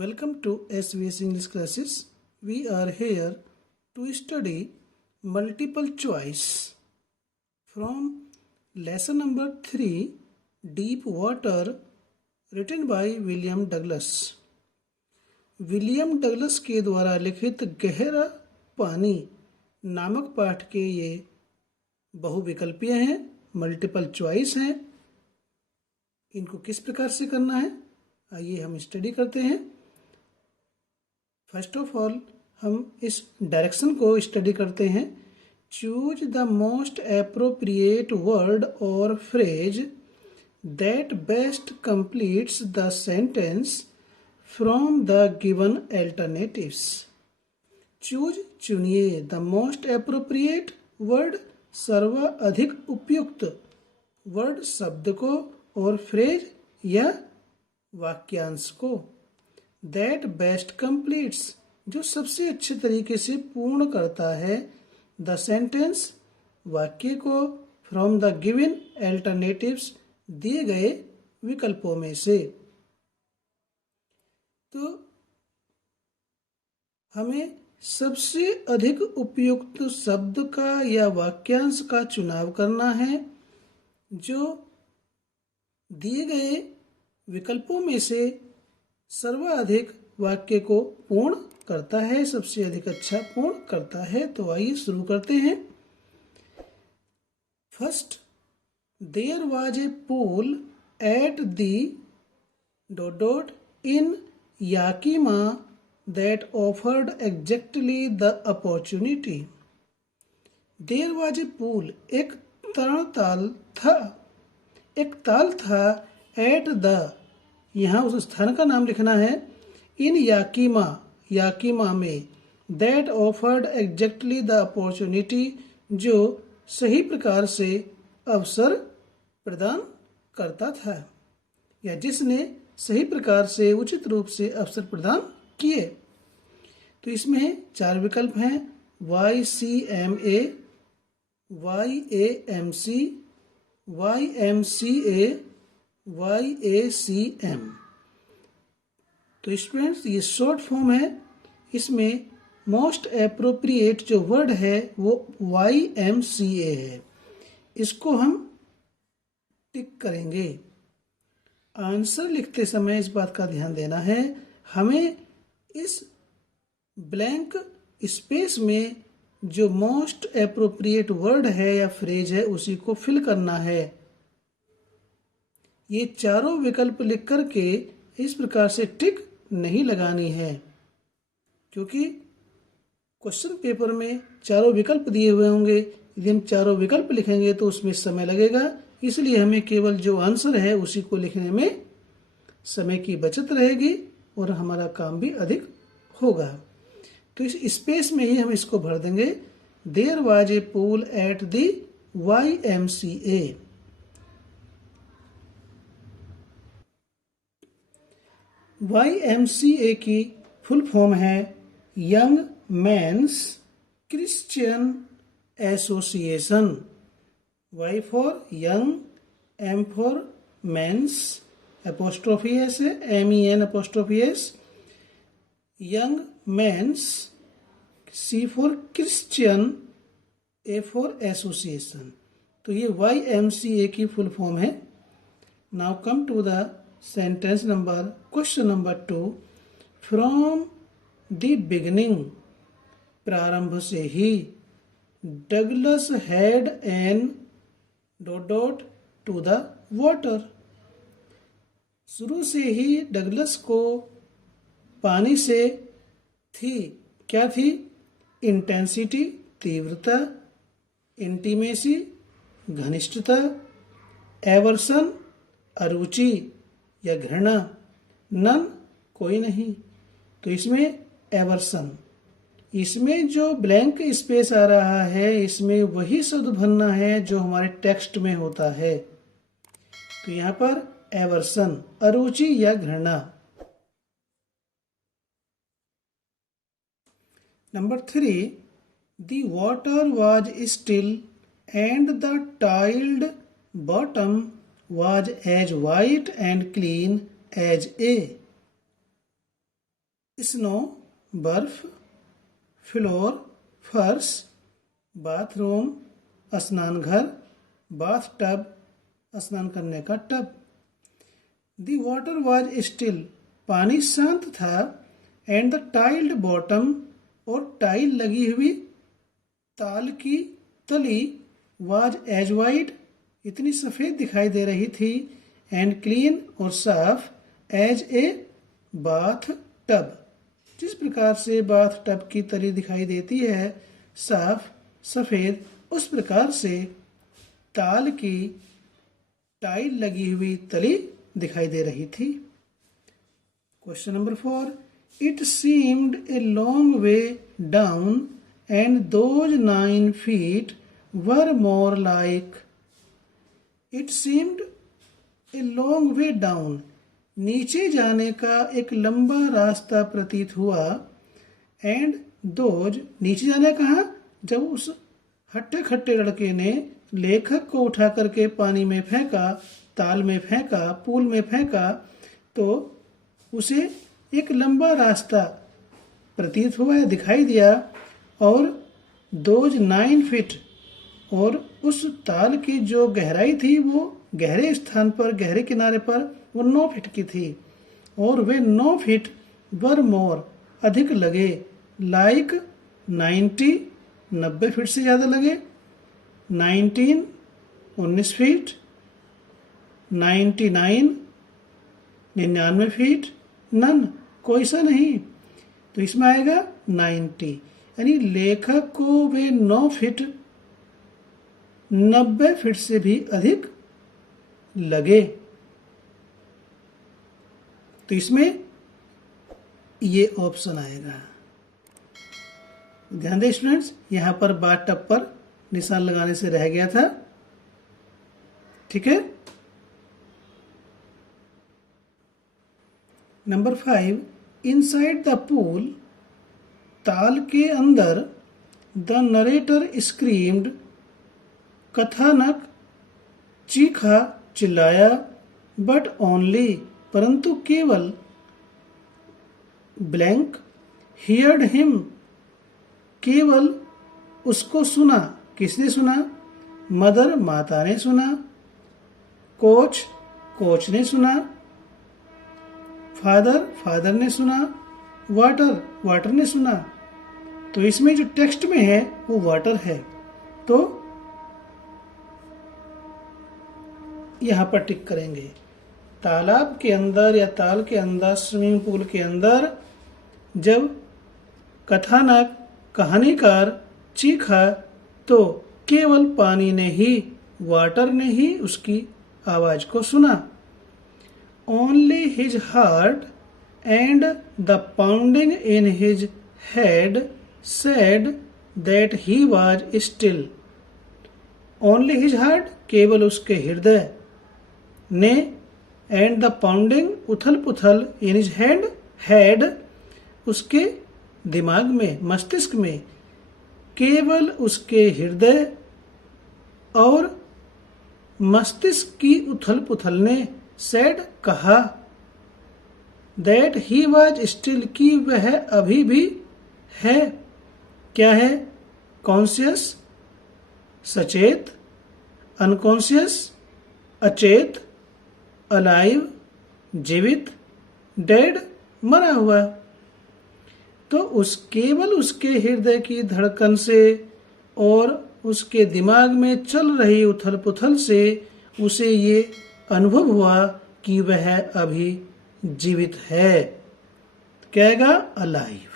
Welcome to SVS English classes. We are here to study multiple choice from lesson number 3 Deep Water written by William Douglas. William Douglas के द्वारा लिखित गहरा पानी नामक पाठ के ये बहुविकल्पीय हैं, मल्टीपल चॉइस हैं। इनको किस प्रकार से करना है आइए हम स्टडी करते हैं। फर्स्ट ऑफ ऑल हम इस डायरेक्शन को स्टडी करते हैं। Choose the most appropriate word और phrase that best completes the sentence from the given alternatives. Choose चुनिए द मोस्ट एप्रोप्रिएट वर्ड सर्वाधिक उपयुक्त वर्ड शब्द को और फ्रेज या वाक्यांश को। दैट बेस्ट कंप्लीट्स जो सबसे अच्छे तरीके से पूर्ण करता है द सेंटेंस वाक्य को फ्रॉम द गिवन अल्टरनेटिव्स दिए गए विकल्पों में से। तो हमें सबसे अधिक उपयुक्त शब्द का या वाक्यांश का चुनाव करना है जो दिए गए विकल्पों में से सर्वाधिक वाक्य को पूर्ण करता है, सबसे अधिक अच्छा पूर्ण करता है। तो आइए शुरू करते हैं। First, there was a pool at the dot in Yakima that offered exactly the opportunity. There was a pool एक तरणताल था, एक ताल था। एट द यहाँ उस स्थान का नाम लिखना है। इन याकीमा याकीमा में। That offered exactly the opportunity जो सही प्रकार से अवसर प्रदान करता था या जिसने सही प्रकार से उचित रूप से अवसर प्रदान किए। तो इसमें 4 विकल्प हैं YCMA, YAMC, YMCA, YACM। तो स्टूडेंट्स ये शॉर्ट फॉर्म है। इसमें मोस्ट एप्रोप्रिएट जो वर्ड है वो YMCA है। इसको हम टिक करेंगे। आंसर लिखते समय इस बात का ध्यान देना है, हमें इस ब्लैंक स्पेस में जो मोस्ट एप्रोप्रिएट वर्ड है या फ्रेज है उसी को फिल करना है। ये चारों विकल्प लिख करके इस प्रकार से टिक नहीं लगानी है, क्योंकि क्वेश्चन पेपर में चारों विकल्प दिए हुए होंगे। यदि हम चारों विकल्प लिखेंगे तो उसमें समय लगेगा, इसलिए हमें केवल जो आंसर है उसी को लिखने में समय की बचत रहेगी और हमारा काम भी अधिक होगा। तो इस स्पेस में ही हम इसको भर देंगे। There was a pool at the YMCA। YMCA की फुल फॉर्म है young man's Christian Association. Y for young, M for men's, apostrophe S है, MEN apostrophe S, young men's, C for Christian, A for association. तो ये YMCA की full form है। Now come to the sentence number question number 2। From the beginning प्रारंभ से ही Douglas had an dot to the water. शुरू से ही डगलस को पानी से थी, क्या थी? इंटेंसिटी तीव्रता, इंटीमेसी घनिष्ठता, एवर्सन अरुचि या घृणा, नन कोई नहीं। तो इसमें एवर्सन, इसमें जो ब्लैंक स्पेस आ रहा है इसमें वही शब्द भरना है जो हमारे टेक्स्ट में होता है। तो यहाँ पर एवर्सन अरुचि या घृणा। Number 3, the water was still and the tiled bottom was as white and clean as a। Snow बर्फ, फ्लोर फर्श, बाथरूम स्नान घर, बाथ टब स्नान करने का tub. The water was still, पानी शांत था, एंड द टाइल्ड बॉटम, और टाइल लगी हुई ताल की तली, वाज एज वाइट, इतनी सफ़ेद दिखाई दे रही थी, एंड क्लीन, और साफ, एज ए बाथ टब, जिस प्रकार से बाथ टब की तली दिखाई देती है साफ सफ़ेद, उस प्रकार से ताल की टाइल लगी हुई तली दिखाई दे रही थी। Question number 4, it seemed a long way down and those 9 feet were more like. It seemed a long way down, नीचे जाने का एक लंबा रास्ता प्रतीत हुआ, एंड दोज, नीचे जाने कहा, जब उस हट्टे खट्टे लड़के ने लेखक को उठा करके पानी में फेंका, ताल में फेंका, पूल में फेंका, तो उसे एक लंबा रास्ता प्रतीत हुआ है, दिखाई दिया, और दोज 9 feet, और उस ताल की जो गहराई थी वो गहरे स्थान पर, गहरे किनारे पर वो 9 फीट की थी, और वे 9 feet वर मोर, अधिक लगे, लाइक 90 फीट से ज़्यादा लगे, 19 फीट, 99 फीट, नन, कोई सा नहीं, तो इसमें आएगा 90, यानी लेखक को वे 9 फीट 90 फीट से भी अधिक लगे। तो इसमें ये ऑप्शन आएगा। ध्यान दें स्टूडेंट्स, यहां पर बाथ टब पर निशान लगाने से रह गया था, ठीक है। नंबर 5, इनसाइड द पूल, ताल के अंदर, द नरेटर स्क्रीम्ड, कथानक चीखा, चिल्लाया, बट ओनली, परंतु केवल, ब्लैंक हियर्ड हिम, केवल उसको सुना, किसने सुना, मदर, माता ने सुना, कोच, कोच ने सुना, फादर, फादर ने सुना, वाटर, वाटर ने सुना। तो इसमें जो टेक्स्ट में है वो वाटर है, तो यहां पर टिक करेंगे। तालाब के अंदर या ताल के अंदर, स्विमिंग पूल के अंदर, जब कथानक, कहानीकार चीखा, तो केवल पानी ने ही, वाटर ने ही उसकी आवाज को सुना। Only his heart and the pounding in his head said that he was still. Only his heart, केवल उसके हृदय ने, and the pounding, उथल पुथल, in his head, उसके दिमाग में, मस्तिष्क में, केवल उसके हृदय और मस्तिष्क की उथल पुथल ने, said, कहा, that he was still, कि वह अभी भी है, क्या है, कॉन्शियस, सचेत, अनकॉन्शियस, अचेत, अलाइव, जीवित, डेड, मरा हुआ। तो उस केवल उसके हृदय की धड़कन से और उसके दिमाग में चल रही उथल पुथल से उसे ये अनुभव हुआ कि वह अभी जीवित है। कहेगा alive.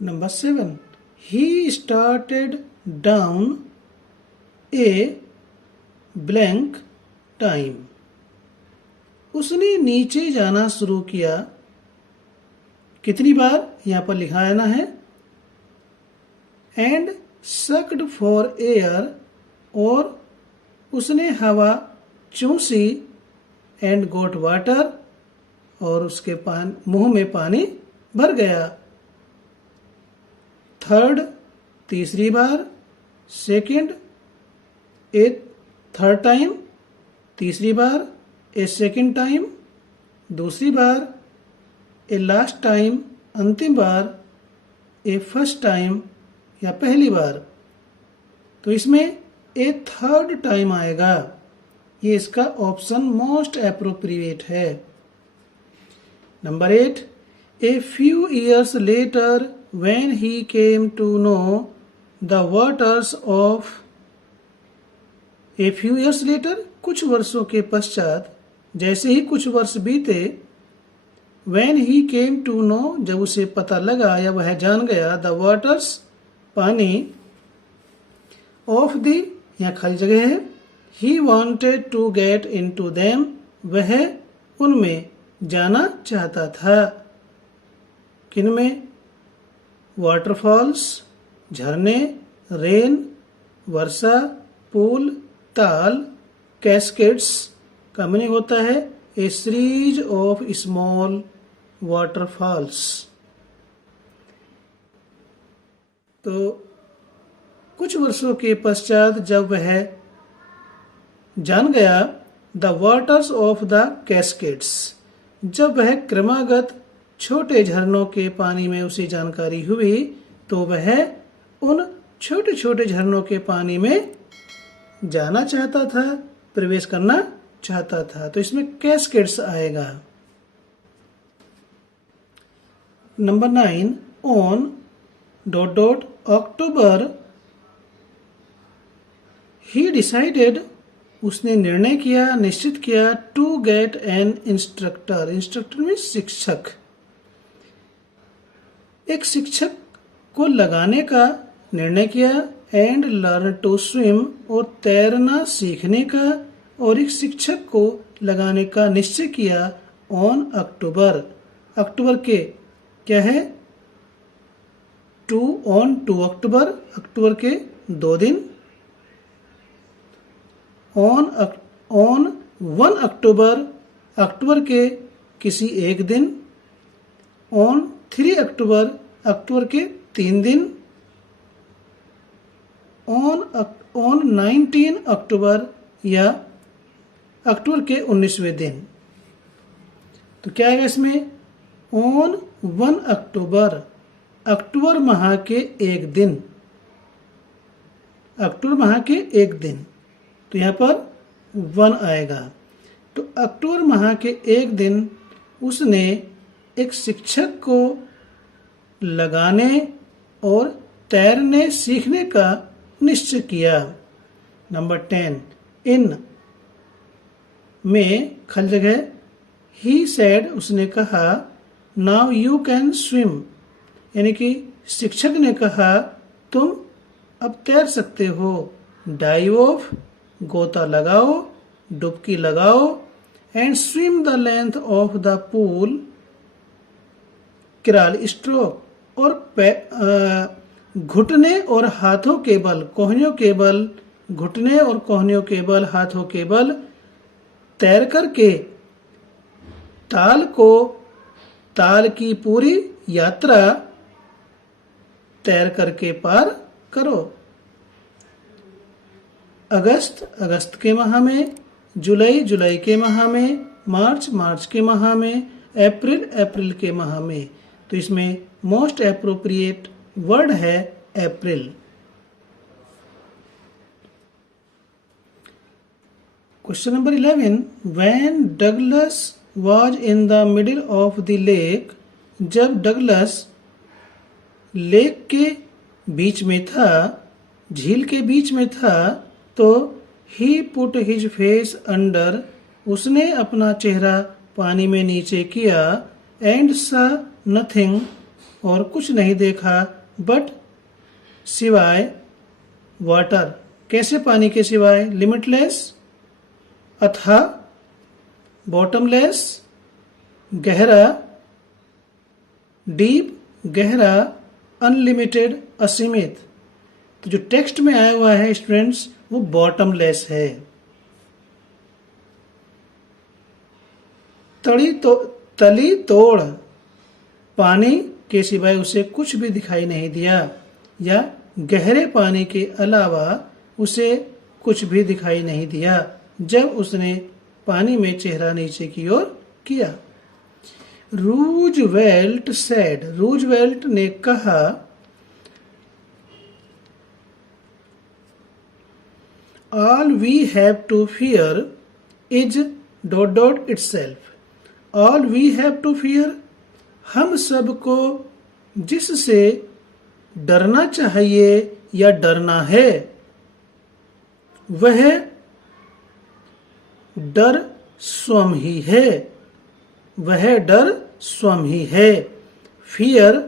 Number 7, he started down a blank time, उसने नीचे जाना शुरू किया, कितनी बार यहां पर लिखा है ना है, एंड सक्ड फॉर एयर, और उसने हवा चूसी, एंड गोट वाटर, और उसके मुंह में पानी भर गया। थर्ड, तीसरी बार, सेकंड, ए थर्ड टाइम, तीसरी बार, ए सेकंड टाइम, दूसरी बार, ए लास्ट टाइम अंतिम बार, ए फर्स्ट टाइम या पहली बार। तो इसमें ए थर्ड टाइम आएगा। ये इसका ऑप्शन मोस्ट एप्रोप्रिएट है। Number 8, a few years later when he came to know the waters of, a few years later कुछ वर्षों के पश्चात, जैसे ही कुछ वर्ष बीते, when he came to know जब उसे पता लगा या वह जान गया, द वाटर्स पानी, ऑफ द यहाँ खाली जगह है, he wanted to get into them वह उनमें जाना चाहता था। किन में? वाटरफॉल्स झरने, रेन वर्षा, पूल ताल, कैस्केड्स का मीनिंग होता है ए सीरीज ऑफ स्मॉल वाटरफॉल्स। तो कुछ वर्षों के पश्चात जब वह जान गया, the waters of the cascades, जब वह क्रमागत छोटे झरनों के पानी में उसे जानकारी हुई तो वह उन छोटे छोटे झरनों के पानी में जाना चाहता था, प्रवेश करना चाहता था। तो इसमें कैस्केड्स आएगा। Number 9, on dot dot October he decided, उसने निर्णय किया, निश्चित किया, to get an instructor, instructor में शिक्षक, एक शिक्षक को लगाने का निर्णय किया, एंड लर्न टू स्विम, और तैरना सीखने का, और एक शिक्षक को लगाने का निश्चय किया ऑन अक्टूबर, अक्टूबर के क्या है 2 ऑन 2 अक्टूबर, अक्टूबर के 2 दिन, ऑन 1 अक्टूबर, अक्टूबर के किसी एक दिन, ऑन 3 अक्टूबर, अक्टूबर के 3 दिन, ऑन 19 अक्टूबर या अक्टूबर के 19वें दिन। तो क्या है इसमें? ऑन 1 अक्टूबर, अक्टूबर माह के एक दिन, अक्टूबर माह के एक दिन, तो यहाँ पर 1 आएगा। तो अक्टूबर माह के एक दिन उसने एक शिक्षक को लगाने और तैरने सीखने का निश्चय किया। नंबर 10, इन में खल जगह ही सेड, उसने कहा, नाउ यू कैन स्विम, यानी कि शिक्षक ने कहा तुम अब तैर सकते हो। डाइव ऑफ, गोता लगाओ, डुबकी लगाओ, and swim the length of the pool, crawl stroke, और घुटने और हाथों के बल, कोहनियों के बल, घुटने और कोहनियों के बल, हाथों के बल तैर करके ताल की पूरी यात्रा तैर करके पार करो। अगस्त के माह में, जुलाई के माह में, मार्च के माह में, अप्रैल के माह में। तो इसमें मोस्ट एप्रोप्रिएट वर्ड है April. Question number 11, when Douglas was in the middle of the lake, जब डगलस लेक के बीच में था, झील के बीच में था, तो ही पुट हिज फेस अंडर, उसने अपना चेहरा पानी में नीचे किया, एंड सा नथिंग, और कुछ नहीं देखा, बट सिवाय वाटर, कैसे पानी के सिवाय? लिमिटलेस, अथाह, बॉटमलेस, गहरा, डीप गहरा, अनलिमिटेड असीमित। तो जो टेक्स्ट में आया हुआ है स्टूडेंट्स वो बॉटमलेस है। तली तोड़, पानी के सिवाय उसे कुछ भी दिखाई नहीं दिया, या गहरे पानी के अलावा उसे कुछ भी दिखाई नहीं दिया जब उसने पानी में चेहरा नीचे की ओर किया। रूजवेल्ट सेड, रूजवेल्ट ने कहा, all we have to fear is dot dot itself. All we have to fear, हम सबको जिससे डरना चाहिए या डरना है वह डर स्वयं ही है, वह डर स्वयं ही है। फियर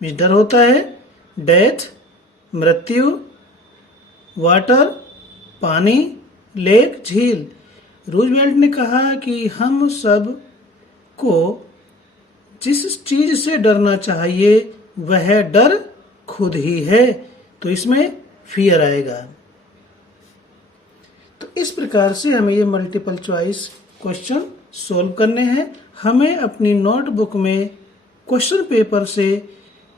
में डर होता है, डेथ मृत्यु, वाटर पानी, लेक झील। रूजवेल्ट ने कहा कि हम सब को जिस चीज से डरना चाहिए वह डर खुद ही है, तो इसमें फियर आएगा। तो इस प्रकार से हमें ये मल्टीपल चॉइस क्वेश्चन सोल्व करने हैं। हमें अपनी नोटबुक में क्वेश्चन पेपर से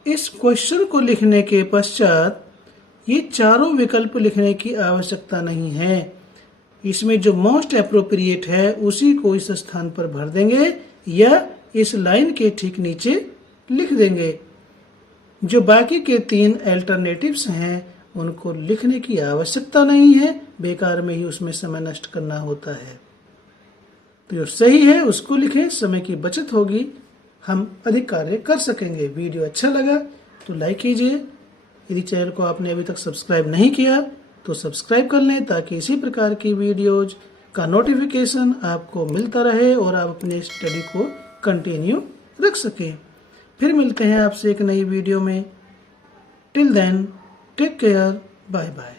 इस क्वेश्चन को लिखने के पश्चात ये चारों विकल्प लिखने की आवश्यकता नहीं है। इसमें जो मोस्ट एप्रोप्रिएट है उसी को इस स्थान पर भर देंगे या इस लाइन के ठीक नीचे लिख देंगे। जो बाकी के 3 अल्टरनेटिव्स हैं उनको लिखने की आवश्यकता नहीं है, बेकार में ही उसमें समय नष्ट करना होता है। तो जो सही है उसको लिखें, समय की बचत होगी, हम अधिक कार्य कर सकेंगे। वीडियो अच्छा लगा तो लाइक कीजिए। यदि चैनल को आपने अभी तक सब्सक्राइब नहीं किया तो सब्सक्राइब कर लें ताकि इसी प्रकार की वीडियोज का नोटिफिकेशन आपको मिलता रहे और आप अपने स्टडी को कंटिन्यू रख सकें। फिर मिलते हैं आपसे एक नई वीडियो में। Till then take care, bye bye.